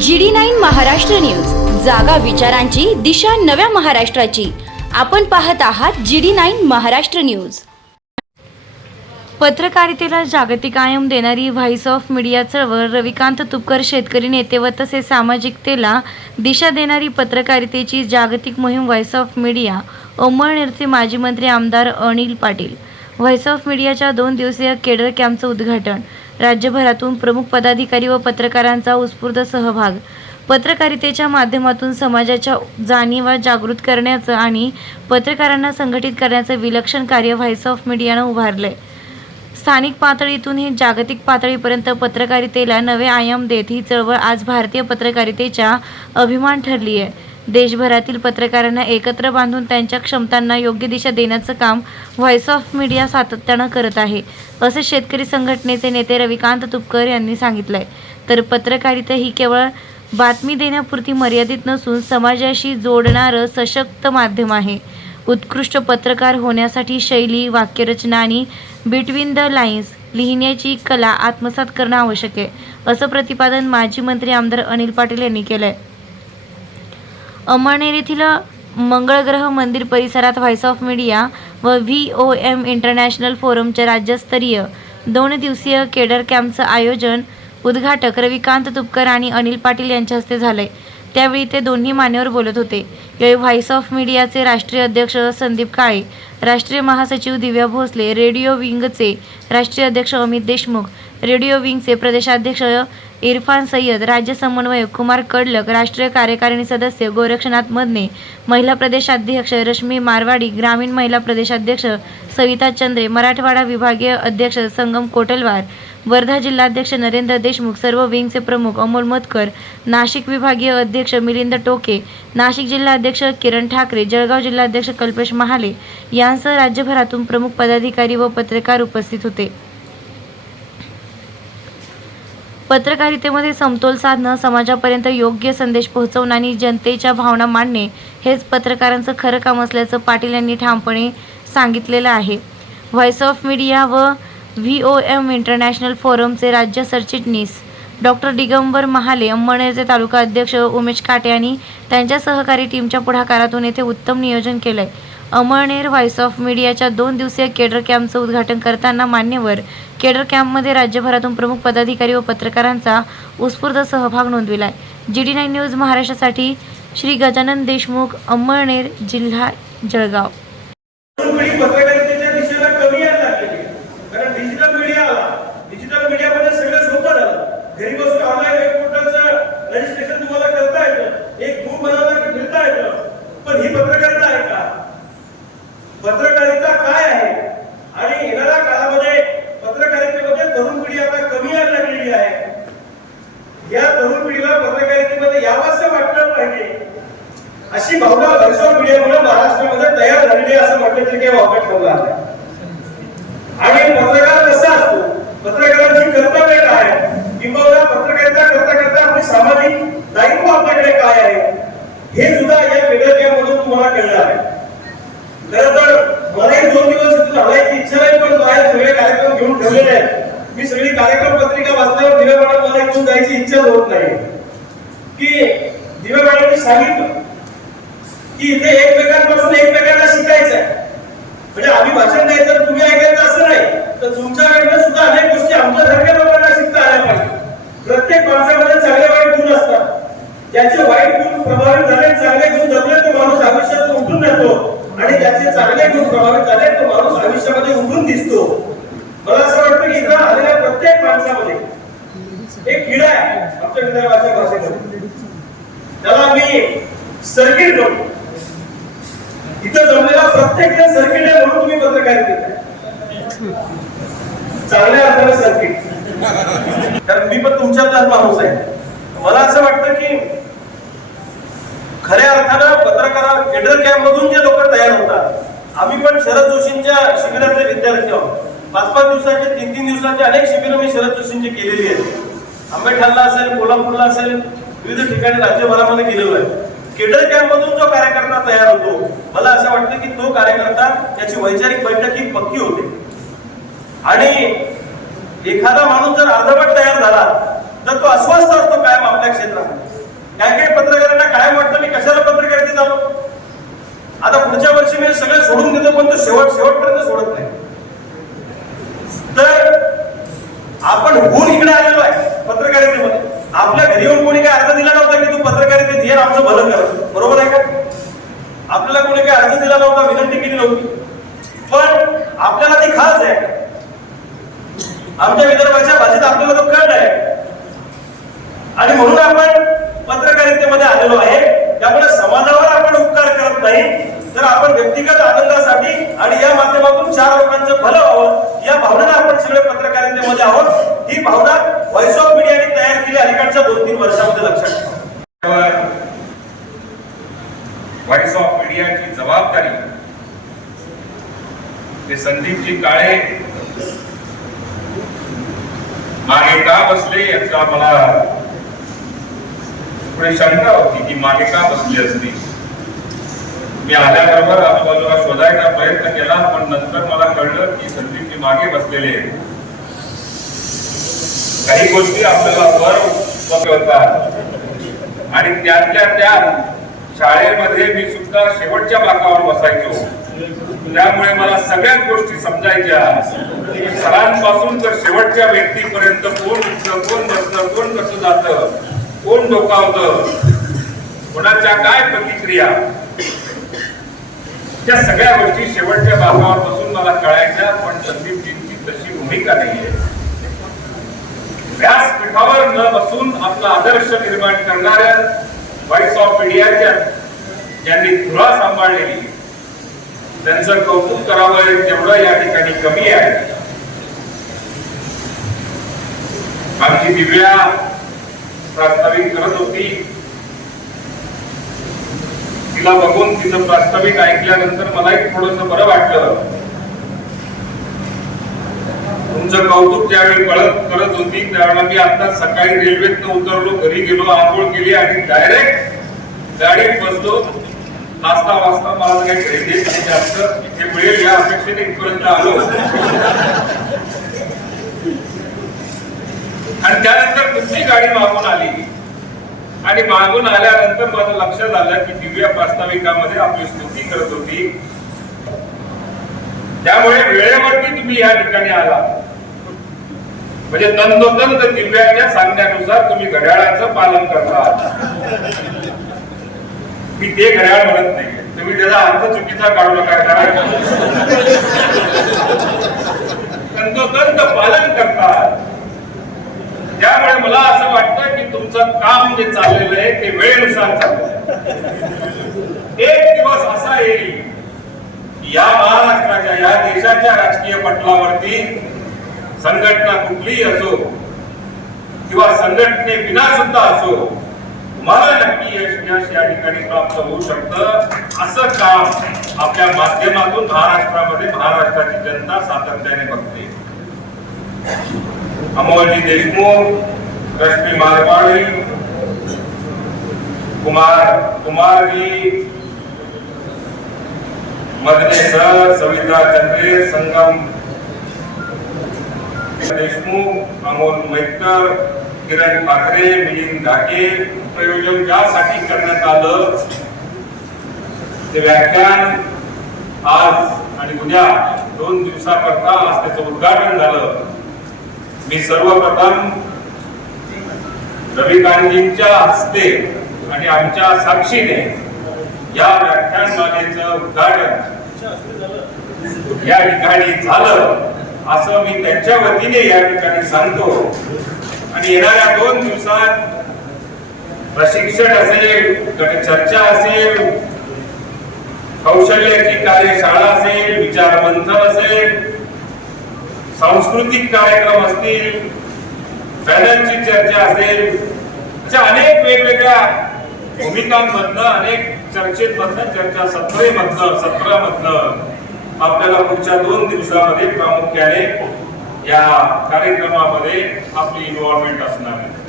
G D nine Maharashtra news. जागा विचारांची दिशा नव्या महाराष्ट्राची. आपण पाहत आहात G D nine Maharashtra news. पत्रकारितेला जागतिक आयाम देणारी व्हॉइस ऑफ मीडिया चळवळ रविकांत तुपकर शेतकरी नेते व तसेच सामाजिकतेला दिशा देणारी पत्रकारितेची जागतिक मोहीम व्हॉइस ऑफ मीडिया अमळनेरचे माजी मंत्री आमदार अनिल पाटील. व्हॉइस ऑफ मीडियाच्या दोन दिवसीय केडर कॅम्पचं उद्घाटन. राज्यभरातून प्रमुख पदाधिकारी व पत्रकारांचा उत्स्फूर्त सहभाग. पत्रकारितेच्या माध्यमातून समाजाच्या जाणीवा जागृत करण्याचं आणि पत्रकारांना संघटित करण्याचं विलक्षण कार्य व्हॉइस ऑफ मीडियानं उभारलंय. स्थानिक पातळीतून हे जागतिक पातळीपर्यंत पत्रकारितेला नवे आयाम देत ही चळवळ आज भारतीय पत्रकारितेच्या अभिमान ठरली आहे देशभरातील पत्रकारांना एकत्र बांधून त्यांच्या क्षमतांना योग्य दिशा देण्याचं काम व्हॉइस ऑफ मीडिया सातत्यानं करत आहे असे शेतकरी संघटनेचे नेते रविकांत तुपकर यांनी सांगितलं आहे तर पत्रकारिता ही केवळ बातमी देण्यापुरती मर्यादित नसून समाजाशी जोडणारं सशक्त माध्यम आहे. उत्कृष्ट पत्रकार होण्यासाठी शैली वाक्यरचना आणि बिटवीन द लाईन्स लिहिण्याची कला आत्मसात करणं आवश्यक आहे असं प्रतिपादन माजी मंत्री आमदार अनिल पाटील यांनी केलं आहे अमळनेर येथील मंगळग्रह मंदिर परिसरात व्हॉइस ऑफ मीडिया व व्ही ओ एम इंटरनॅशनल फोरमच्या राज्यस्तरीय दोन दिवसीय केडर कॅम्पचं आयोजन उद्घाटक रविकांत तुपकर आणि अनिल पाटील यांच्या हस्ते झालंय. त्यावेळी ते दोन्ही मान्यवर बोलत होते. यावेळी व्हॉइस ऑफ मीडियाचे राष्ट्रीय अध्यक्ष संदीप काळे राष्ट्रीय महासचिव दिव्या भोसले रेडिओ विंगचे राष्ट्रीय अध्यक्ष अमित देशमुख रेडिओ विंगचे प्रदेशाध्यक्ष इरफान सय्यद राज्य समन्वयक कुमार कडलक राष्ट्रीय कार्यकारिणी सदस्य गोरक्षनाथ मदने महिला प्रदेशाध्यक्ष रश्मी मारवाडी ग्रामीण महिला प्रदेशाध्यक्ष सविता चंद्रे मराठवाडा विभागीय अध्यक्ष संगम कोटलवार वर्धा जिल्हाध्यक्ष नरेंद्र देशमुख सर्व विंगचे प्रमुख अमोल मतकर नाशिक विभागीय अध्यक्ष मिलिंद टोके नाशिक जिल्हाध्यक्ष किरण ठाकरे जळगाव जिल्हाध्यक्ष कल्पेश महाले यांसह राज्यभरातून प्रमुख पदाधिकारी व पत्रकार उपस्थित होते. पत्रकारितेमध्ये समतोल साधणं समाजापर्यंत योग्य संदेश पोहोचवणं आणि जनतेच्या भावना मांडणे हेच पत्रकारांचं खरं काम असल्याचं पाटील यांनी ठामपणे सांगितलेलं आहे. व्हॉइस ऑफ मीडिया व व्ही ओ एम इंटरनॅशनल फोरमचे राज्य सरचिटणीस डॉक्टर दिगंबर महाले अंमळनेरचे तालुका अध्यक्ष उमेश काटे यांनी त्यांच्या सहकारी टीमच्या पुढाकारातून येथे उत्तम नियोजन केलं आहे अमळनेर व्हॉइस ऑफ मीडियाच्या दोन दिवसीय केडर कॅम्पचं उद्घाटन करताना मान्यवर केडर कॅम्पमध्ये राज्यभरातून प्रमुख पदाधिकारी व पत्रकारांचा उत्स्फूर्त सहभाग नोंदविला आहे जी डी नाईन न्यूज महाराष्ट्रासाठी श्री गजानन देशमुख अमळनेर जिल्हा जळगाव तरुण पिढी पत्रकारितेच्या दिशेला कमी यायला लागलेली आहे. कारण डिजिटल मीडिया आला डिजिटल मीडियामध्ये सगळं सोपं झालं घरी बसून ऑनलाईन एक पोर्टलचं रजिस्ट्रेशन तुम्हाला करता येतं एक बुक बनवला की फिरता येतं पण ही पत्रकारिता आहे का पत्रकारिता काय आहे आणि येणाऱ्या काळामध्ये पत्रकारितेमध्ये तरुण पिढी आता कमी यायला लागलेली आहे या तरुण पिढीला पत्रकारितेमध्ये यावंसं वाटलं पाहिजे अशी भावना व्हॉइस ऑफ मीडियामुळे महाराष्ट्रामध्ये तयार झालेली आहे असं वापर ठेवला आहे आणि पत्रकार कसा असतो? पत्रकारांची कर्तव्य काय आहे? पत्रकारिता करता करता आपले सामाजिक दायित्व आपल्याकडे काय आहे? हे सुद्धा या वेगळ्या तुम्हाला कळलं आहे. खरं तर मलाही दोन दिवस इथून हलायची इच्छा नाही पण बाहेर सगळे कार्यक्रम घेऊन ठेवलेले आहेत मी सगळी कार्यक्रम पत्रिका वाचल्यावर दिव्या मॅडम मला इथून जायची इच्छा होत नाही की दिव्या मॅडमने सांगितलं की इथे एकमेकांपासून एकमेकांना शिकायचं आहे म्हणजे आम्ही भाषण द्यायचं आणि तुम्ही ऐकायचं असं नाही तर तुमच्याकडनं सुद्धा अनेक गोष्टी आमच्यासारख्या लोकांना शिकता आल्या पाहिजे प्रत्येक माणसामध्ये चांगले वाईट गुण असतात ज्याचे वाईट गुण प्रभावित झाले चांगले गुण जपले तो माणूस आयुष्यात उठून जातो आणि ज्याचे चांगले गुण प्रभावित झाले तो माणूस आयुष्यामध्ये उघडून दिसतो. मला असं वाटतं की इथं आलेल्या प्रत्येक माणसामध्ये एक किडा आहे आमच्या विदर्भाच्या भाषेमध्ये. त्याला मी सर्किट म्हणतो इथं जमलेला प्रत्येक जण सर्किट आहे म्हणून तुम्ही पत्रकारिता चांगल्या अर्थाने सर्किट. कारण मी पण तुमच्यातलाच माणूस आहे. मला असं वाटतं की खऱ्या अर्थानं पत्रकारा केडर कॅम्प मधून जे लोक आम्ही पण शरद जोशींच्या शिबिरातले विद्यार्थी आहोत. पाच पाच दिवसाचे तीन तीन दिवसाचे अनेक शिबिरं मी शरद जोशींची केलेली आहेत. आंबेठाणला असेल कोल्हापूरला असेल विविध ठिकाणी राज्यभरामध्ये गेलेलो आहे. केडर कॅम्पमधून जो कार्यकर्ता तयार होतो मला असं वाटतं की तो कार्यकर्ता त्याची वैचारिक बैठक ही पक्की होते. आणि एखादा माणूस जर अर्धवट तयार झाला तर तो अस्वस्थ असतो कायम आपल्या क्षेत्रात काय काही पत्रकारांना कायम वाटतं मी कशाला पत्रकारिता झालो आता पुढच्या वर्षी मी सगळे सोडून दिलं पण शेवट शेवटपर्यंत सोडत नाही. तर आपण होऊन इकडे आलेलो आहे पत्रकारितेमध्ये. आपल्या घरी येऊन कोणी काय अर्ज दिला नव्हता की तू पत्रकारितेत ये आमचं भलं कर. बरोबर आहे का? आपल्याला कोणी काय अर्ज दिला नव्हता विनंती केली नव्हती. पण आपल्याला ती खास आहे. आमच्या विदर्भाच्या भाषेत आपल्याला तो कट आहे आणि म्हणून आपण पत्रकारितेमध्ये आलेलो आहे त्यामुळे समाजावर आपण उपकार करत नाही तर आपण व्यक्तिगत आनंदासाठी आणि या माध्यमातून चार लोकांचं भलं व्हावं या भावनेनं आपण सगळे पत्रकारितेमध्ये आहोत ही भावना व्हॉइस ऑफ मीडियाने तयार केली अलीकडच्या दोन तीन वर्षामध्ये लक्षात ठेवा. व्हॉइस ऑफ मीडियाची जबाबदारी ते संदीपजी काळे मागे का बसले याचा मला थोडी शंका होती की मागे का बसली असती मी आल्याबरोबर आजूबाजूला शोधायचा प्रयत्न केला पण नंतर मला कळलं की संदीपजी मागे बसलेले आहेत. काही गोष्टी आपल्याला वर होतात आणि त्यातल्या त्यात शाळेमध्ये मी सुद्धा शेवटच्या बाकावर बसायचो. त्यामुळे मला सगळ्याच गोष्टी समजायच्या. सरांपासून तर शेवटच्या व्यक्तीपर्यंत कोण उठलं कोण बसलं कोण कसं जातं कोण डोकावतं कोणाच्या काय प्रतिक्रिया. त्या सगळ्या गोष्टी शेवटच्या बाकावर बसून मला कळायच्या पण संदीपजींची तशी भूमिका नाहीये. व्यासपीठावर न बसून आपला आदर्श निर्माण करणाऱ्या व्हॉइस ऑफ इंडियाच्या ज्यांनी धुरा सांभाळलेली त्यांचं कौतुक करावं तेवढं या ठिकाणी कमी आहे. आमची दिव्या प्रास्ताविक करत होती. तिला बघून तिचं प्रास्ताविक ऐकल्यानंतर मलाही थोडस बरं वाटलं. तुमचं कौतुक ज्यावेळी कळत करत होती त्यावेळेला मी आता सकाळी रेल्वेत उतरलो घरी गेलो आंघोळ केली आणि डायरेक्ट गाडीत बसलो. नाश्ता वाजता मला काही क्रेडिट जास्त. इथे मिळेल या अपेक्षेने इथपर्यंत आलो. आणि त्यानंतर तुमची गाडी मागून आली. आणि मागून आल्यानंतर माझं लक्षात आलं की दिव्या प्रास्ताविकामध्ये आपली स्तुती करत होती. त्यामुळे वेळेवरती तुम्ही या ठिकाणी आला. म्हणजे तंतोतंत दिव्यांच्या सांगण्यानुसार तुम्ही घड्याळाचं पालन करता मी ते घड्याळ म्हणत नाही. तुम्ही त्याचा अर्थ चुकीचा काढू नका कारण तंतोतंत पालन करतात. त्यामुळे मला असं वाटतं की तुमचं काम जे चाललेलं आहे ते वेळेनुसार चाललंय. एक दिवस असा येईल या महाराष्ट्राच्या या देशाच्या राजकीय पटलावरती संघटना कुठलीही असो किंवा संघटने विना सुद्धा असो तुम्हाला नक्की यश यश या ठिकाणी प्राप्त होऊ शकतं. असं काम आपल्या माध्यमातून महाराष्ट्रामध्ये महाराष्ट्राची जनता सातत्याने बघते. अमोलजी देशमुख रश्मी मारवाडी कुमार कुमारजी मदने सर सविता चंद्रे संगम देशमुख अमोल मैकर किरण पाखरे मिलिंद घाटे प्रयोजन ज्यासाठी करण्यात आलं. ते व्याख्यान आज आणि उद्या दोन दिवसाकरता आज त्याचं उद्घाटन झालं. मी सर्वप्रथम रविकांतजींच्या हस्ते आणि आमच्या साक्षीने या व्याख्यानमालेचं उद्घाटन या ठिकाणी झालं. असं मी त्यांच्या वतीने या ठिकाणी सांगतो. आणि येणाऱ्या दोन दिवसात प्रशिक्षण असेल चर्चा असेल कौशल्याची कार्यशाळा असेल विचार मंथन असेल सांस्कृतिक कार्यक्रम असतील पॅनलची चर्चा असेल अशा अनेक वेगवेगळ्या भूमिकांमधनं अनेक चर्चेमधनं चर्चा सत्रेमधनं सत्रामधनं आपल्याला पुढच्या दोन दिवसामध्ये प्रामुख्याने या कार्यक्रमामध्ये आपली इन्व्हॉल्वमेंट असणार आहे.